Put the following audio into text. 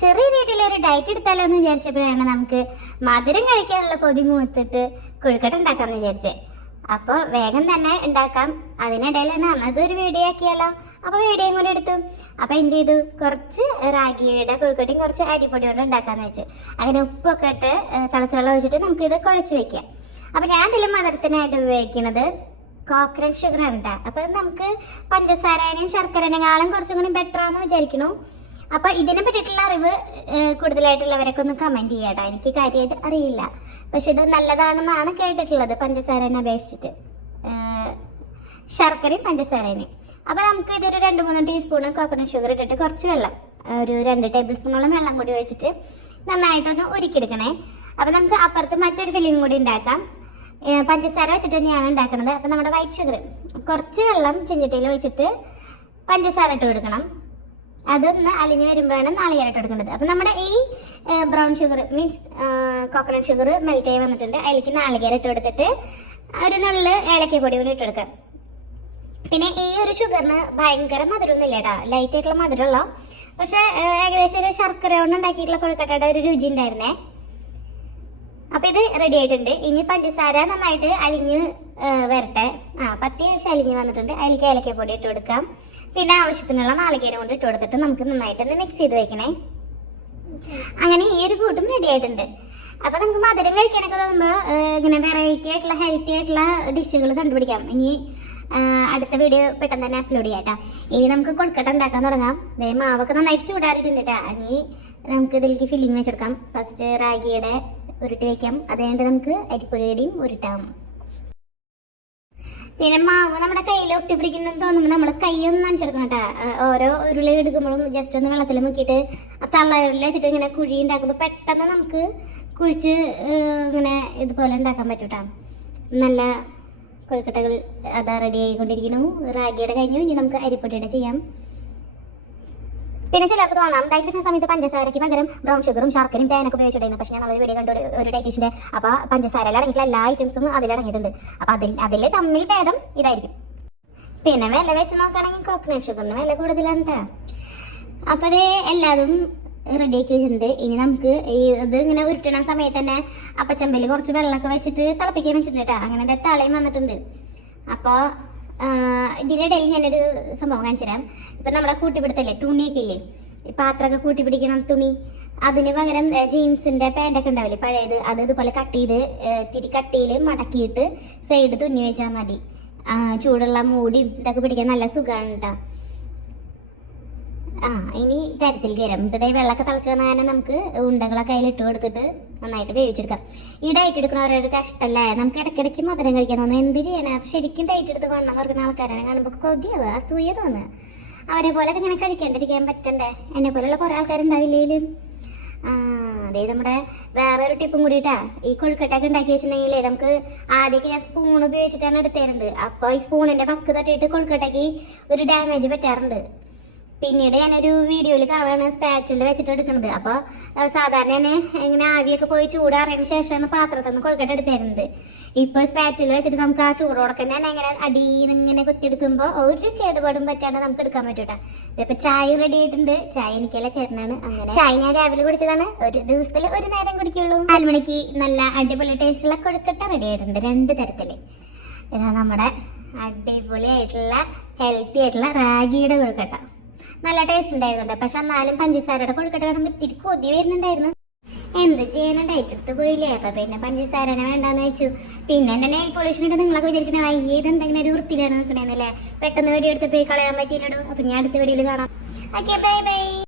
ചെറിയ രീതിയിൽ ഒരു ഡയറ്റ് എടുത്താലോ എന്ന് വിചാരിച്ചപ്പോഴാണ് നമുക്ക് മധുരം കഴിക്കാനുള്ള കൊതി മൂത്തിട്ട് കൊഴുക്കട്ട ഉണ്ടാക്കാമെന്ന് വിചാരിച്ചേ. അപ്പോൾ വേഗം തന്നെ ഉണ്ടാക്കാം. അതിനിടയിൽ തന്നെ അതൊരു വീഡിയോ ആക്കിയാലോ. അപ്പോൾ വീഡിയോയും കൂടി എടുത്തു. അപ്പോൾ എന്ത് ചെയ്തു, കുറച്ച് റാഗിയുടെ കൊഴുക്കട്ടയും കുറച്ച് അരിപ്പൊടി കൊണ്ട് ഉണ്ടാക്കാമെന്ന് വെച്ചു. അങ്ങനെ ഉപ്പൊക്കെ ഇട്ട് തിളച്ച വെള്ളം ഒഴിച്ചിട്ട് നമുക്കിത് കുഴച്ച് വെക്കാം. അപ്പോൾ ഞാൻ ഇതിൽ മധുരത്തിനായിട്ട് ഉപയോഗിക്കുന്നത് കോക്കനട്ട് ഷുഗർ ആണ് കേട്ടോ. അപ്പോൾ നമുക്ക് പഞ്ചസാരേനെയും ശർക്കരേനേക്കാളും കുറച്ചും കൂടി ബെറ്റർ ആണെന്ന് വിചാരിക്കണു. അപ്പോൾ ഇതിനെ പറ്റിയിട്ടുള്ള അറിവ് കൂടുതലായിട്ടുള്ളവരൊക്കെ ഒന്ന് കമൻറ്റ് ചെയ്യാം കേട്ടോ. എനിക്ക് കാര്യമായിട്ട് അറിയില്ല, പക്ഷെ ഇത് നല്ലതാണെന്നാണ് കേട്ടിട്ടുള്ളത് പഞ്ചസാരനെ അപേക്ഷിച്ചിട്ട്, ശർക്കരയും പഞ്ചസാരേനെയും. അപ്പോൾ നമുക്ക് ഇതൊരു 2-3 ടീസ്പൂൺ കോക്കനട്ട് ഷുഗർ ഇട്ടിട്ട് കുറച്ച് വെള്ളം, ഒരു 2 ടേബിൾ സ്പൂണോളം വെള്ളം കൂടി ഒഴിച്ചിട്ട് നന്നായിട്ടൊന്ന് ഉരുക്കിയെടുക്കണേ. അപ്പോൾ നമുക്ക് അപ്പുറത്ത് മറ്റൊരു ഫില്ലിങ് കൂടി ഉണ്ടാക്കാം. പഞ്ചസാര വെച്ചിട്ട് തന്നെയാണ് ഉണ്ടാക്കുന്നത്. അപ്പോൾ നമ്മുടെ വൈറ്റ് ഷുഗർ കുറച്ച് വെള്ളം ചെഞ്ചട്ടിയിൽ ഒഴിച്ചിട്ട് പഞ്ചസാര ഇട്ട് കൊടുക്കണം. അതൊന്ന് അലിഞ്ഞ് വരുമ്പോഴാണ് നാളികേരം ഇട്ട് കൊടുക്കേണ്ടത്. അപ്പോൾ നമ്മുടെ ഈ brown sugar means coconut sugar melt ആയി വന്നിട്ടുണ്ട്. അതിലേക്ക് നാളികേരം ഇട്ട് കൊടുത്തിട്ട് ഒരു നുള്ള് ഏലക്കപ്പൊടി കൂടി ഇട്ട് കൊടുക്കാം. പിന്നെ ഈ ഒരു ഷുഗറിന് ഭയങ്കര മധുരമൊന്നുമില്ല കേട്ടോ, ലൈറ്റ് ആയിട്ടുള്ള മധുരമുള്ള, പക്ഷേ ഏകദേശം ഒരു ശർക്കര കൊണ്ട് ഉണ്ടാക്കിയിട്ടുള്ള കൊഴുക്കട്ടയുടെ ഒരു രുചി ഉണ്ടായിരുന്നേ. അപ്പോൾ ഇത് റെഡി ആയിട്ടുണ്ട്. ഇനി പഞ്ചസാര നന്നായിട്ട് അലിഞ്ഞ് വരട്ടെ. അത്യാവശ്യം അലിഞ്ഞ് വന്നിട്ടുണ്ട്. അതിലേക്ക് ഏലക്കപ്പൊടി ഇട്ട് കൊടുക്കാം. പിന്നെ ആവശ്യത്തിനുള്ള നാളികേരം കൊണ്ട് ഇട്ട് കൊടുത്തിട്ട് നമുക്ക് നന്നായിട്ടൊന്ന് മിക്സ് ചെയ്ത് വെക്കണേ. അങ്ങനെ ഈ ഒരു കൂട്ടും റെഡി ആയിട്ടുണ്ട്. അപ്പോൾ നമുക്ക് മധുരം കഴിക്കാനൊക്കെ തോന്നുമ്പോൾ ഇങ്ങനെ വെറൈറ്റി ആയിട്ടുള്ള ഹെൽത്തി ആയിട്ടുള്ള ഡിഷുകൾ കണ്ടുപിടിക്കാം. ഇനി അടുത്ത വീഡിയോ പെട്ടെന്ന് തന്നെ അപ്ലോഡ് ചെയ്യാം കേട്ടോ. ഇനി നമുക്ക് കൊഴുക്കട്ട ഉണ്ടാക്കാൻ തുടങ്ങാം. മാവൊക്കെ നന്നായിട്ട് ചൂടാറിയിട്ടുണ്ട് കേട്ടോ. ഇനി നമുക്ക് ഇതിലേക്ക് ഫില്ലിങ് വെച്ചെടുക്കാം. ഫസ്റ്റ് റാഗിയുടെ ഉരുട്ടി വയ്ക്കാം. അത് കഴിഞ്ഞിട്ട് നമുക്ക് അരിപ്പൊടിയുടെയും ഉരുട്ടാം. പിന്നെ മാവ് നമ്മുടെ കയ്യിൽ ഒട്ടിപ്പിടിക്കണമെന്ന് തോന്നുമ്പോൾ നമ്മൾ കൈയൊന്നും നനച്ചെടുക്കണം കേട്ടോ. ഓരോ ഉരുളി എടുക്കുമ്പോഴും ജസ്റ്റ് ഒന്ന് വെള്ളത്തിൽ മുക്കിയിട്ട് തള്ളയിൽ വെച്ചിട്ട് ഇങ്ങനെ കുഴി ഉണ്ടാക്കുമ്പോൾ പെട്ടെന്ന് നമുക്ക് കുഴിച്ച് ഇങ്ങനെ ഇതുപോലെ ഉണ്ടാക്കാൻ പറ്റും കേട്ടോ. നല്ല കൊഴുക്കട്ടകൾ അതാ റെഡി ആയിക്കൊണ്ടിരിക്കുന്നു. റാഗിയുടെ കഴിഞ്ഞു. ഇനി നമുക്ക് അരിപ്പൊടിയുടെ ചെയ്യാം. പിന്നെ ചിലർക്ക് തോന്നാം ഡയറ്റ് എടുക്കുന്ന സമയത്ത് പഞ്ചസാരയ്ക്ക് പകരം ബ്രൗൺ ഷുഗറും ശർക്കരയും തേനൊക്കെ ഉപയോഗിച്ചിട്ടുണ്ടായിരുന്നു. പക്ഷേ ഞങ്ങൾ വീഡിയോ കണ്ടു ഒരു ഡയറ്റീഷ്യൻ്റെ. അപ്പോൾ പഞ്ചസാരയിൽ അടങ്ങിയിട്ടുള്ള എല്ലാ ഐറ്റംസും അതിലടങ്ങിയിട്ടുണ്ട്. അപ്പോൾ അതിൽ തമ്മിൽ ഭേദം ഇതായിരിക്കും. പിന്നെ വില വെച്ച് നോക്കുകയാണെങ്കിൽ കോക്കനട്ട് ഷുഗറിന് വില കൂടുതലാണ് കേട്ടോ. അപ്പോൾ അത് എല്ലാതും റെഡിയാക്കി വെച്ചിട്ടുണ്ട്. ഇനി നമുക്ക് ഇത് ഇങ്ങനെ ഉരുട്ടണ സമയത്ത് തന്നെ അപ്പച്ചമ്പയിൽ കുറച്ച് വെള്ളമൊക്കെ വെച്ചിട്ട് തിളപ്പിക്കാൻ വെച്ചിട്ടുണ്ട് കേട്ടോ. അങ്ങനെ തളയും വന്നിട്ടുണ്ട്. അപ്പോൾ ഇതിനിടയിൽ ഞാനൊരു സംഭവം കാണിച്ചു തരാം. ഇപ്പം നമ്മുടെ കൂട്ടിപ്പിടുത്തല്ലേ, തുണിയൊക്കെ ഇല്ലേ, ഈ പാത്രമൊക്കെ കൂട്ടിപ്പിടിക്കണം തുണി, അതിന് പകരം ജീൻസിൻ്റെ പാൻറ്റൊക്കെ ഉണ്ടാവില്ലേ പഴയത്, അത് ഇതുപോലെ കട്ട് ചെയ്ത് തിരി കട്ടിയിൽ മടക്കിയിട്ട് സൈഡ് തുന്നി വെച്ചാൽ മതി. ചൂടുള്ള മൂടിയും ഇതൊക്കെ പിടിക്കാൻ നല്ല സുഖമാണ് കേട്ടോ. ഇനി കാര്യത്തിൽ കയറാം. ഇപ്പം വെള്ളമൊക്കെ തിളച്ച് വന്നാൽ തന്നെ നമുക്ക് ഉണ്ടകളൊക്കെ അതിൽ ഇട്ട് കൊടുത്തിട്ട് നന്നായിട്ട് വേവിച്ചെടുക്കാം. ഈ ഡയറ്റ് എടുക്കണവരൊരു കഷ്ടമല്ലേ, നമുക്ക് ഇടയ്ക്കിടയ്ക്ക് മധുരം കഴിക്കാൻ തോന്നുന്നു. എന്ത് ചെയ്യണം? അപ്പം ശരിക്കും ഡയറ്റ് എടുത്ത് വണ്ണം കുറക്കുന്ന ആൾക്കാരാണ് കാണുമ്പോൾ കൊതിയാവുക, അസൂയ തോന്നുക. അവരെ പോലെയൊക്കെ ഇങ്ങനെ കഴിക്കാണ്ടിരിക്കാൻ പറ്റണ്ടേ? എന്നെ പോലെയുള്ള കുറേ ആൾക്കാരുണ്ടാവില്ലേലും. അതേ നമ്മുടെ വേറൊരു ടിപ്പും കൂടിയിട്ടാ. ഈ കൊഴുക്കട്ടൊക്കെ ഉണ്ടാക്കി വെച്ചിട്ടുണ്ടെങ്കിൽ നമുക്ക് ആദ്യമൊക്കെ ഞാൻ സ്പൂൺ ഉപയോഗിച്ചിട്ടാണ് എടുത്തിരുന്നത്. അപ്പോൾ ഈ സ്പൂണിൻ്റെ പക്ക് തട്ടിയിട്ട് കൊഴുക്കട്ടയ്ക്ക് ഒരു ഡാമേജ് പറ്റാറുണ്ട്. പിന്നീട് ഞാനൊരു വീഡിയോയിൽ കാണുകയാണ് സ്പാച്ചുല വെച്ചിട്ട് എടുക്കുന്നത്. അപ്പോൾ സാധാരണ തന്നെ ഇങ്ങനെ ആവിയൊക്കെ പോയി ചൂടാറിയതിന് ശേഷമാണ് പാത്രത്തിൽ നിന്ന് കൊഴുക്കട്ട എടുത്തിരുന്നത്. ഇപ്പോൾ സ്പാച്ചുല വെച്ചിട്ട് നമുക്ക് ആ ചൂടോടൊക്കെ തന്നെ ഇങ്ങനെ അടിയിൽ ഇങ്ങനെ കുത്തിയെടുക്കുമ്പോൾ ഒരു കേടുപാടും പറ്റാണ്ട് നമുക്ക് എടുക്കാൻ പറ്റും കേട്ടോ. ഇതിപ്പോൾ ചായ റെഡി ആയിട്ടുണ്ട്. ചായ എനിക്കല്ല ചേട്ടനാണ്. അങ്ങനെ ചായ ഞാൻ രാവിലെ കുടിച്ചതാണ്. ഒരു ദിവസത്തിൽ ഒരു നേരം കുടിക്കുള്ളൂ. 4 മണിക്ക് നല്ല അടിപൊളി ടേസ്റ്റുള്ള കൊഴുക്കട്ട റെഡി ആയിട്ടുണ്ട് 2 തരത്തിൽ. ഇതാ നമ്മുടെ അടിപൊളിയായിട്ടുള്ള ഹെൽത്തി ആയിട്ടുള്ള റാഗിയുടെ കൊഴുക്കട്ട. നല്ല ടേസ്റ്റ് ഉണ്ടായിരുന്നുണ്ട്. പക്ഷെ എന്നാലും പഞ്ചസാരയുടെ കൊഴുക്കട്ട കാണുമ്പോൾ ഇത്തിരി കൊതി വരുന്നുണ്ടായിരുന്നു. എന്ത് ചെയ്യാനും ഡയറ്റ് എടുത്ത് പോയില്ലേ. അപ്പം പിന്നെ പഞ്ചസാരനെ വേണ്ടാന്ന് വെച്ചു. പിന്നെ എൻ്റെ നെയിൽ പോളിഷ് ഇട്ട് നിങ്ങളൊക്കെ വിചാരിക്കണേ ഇത് എന്തെങ്കിലും ഒരു വൃത്തിയിലാണ് നിൽക്കണേന്നല്ലേ. പെട്ടെന്ന് വീഡിയോ എടുത്ത് പോയി കളയാൻ പറ്റിയില്ലടോ. അപ്പം ഞാൻ അടുത്ത വീഡിയോയിൽ കാണാം. Okay, bye bye.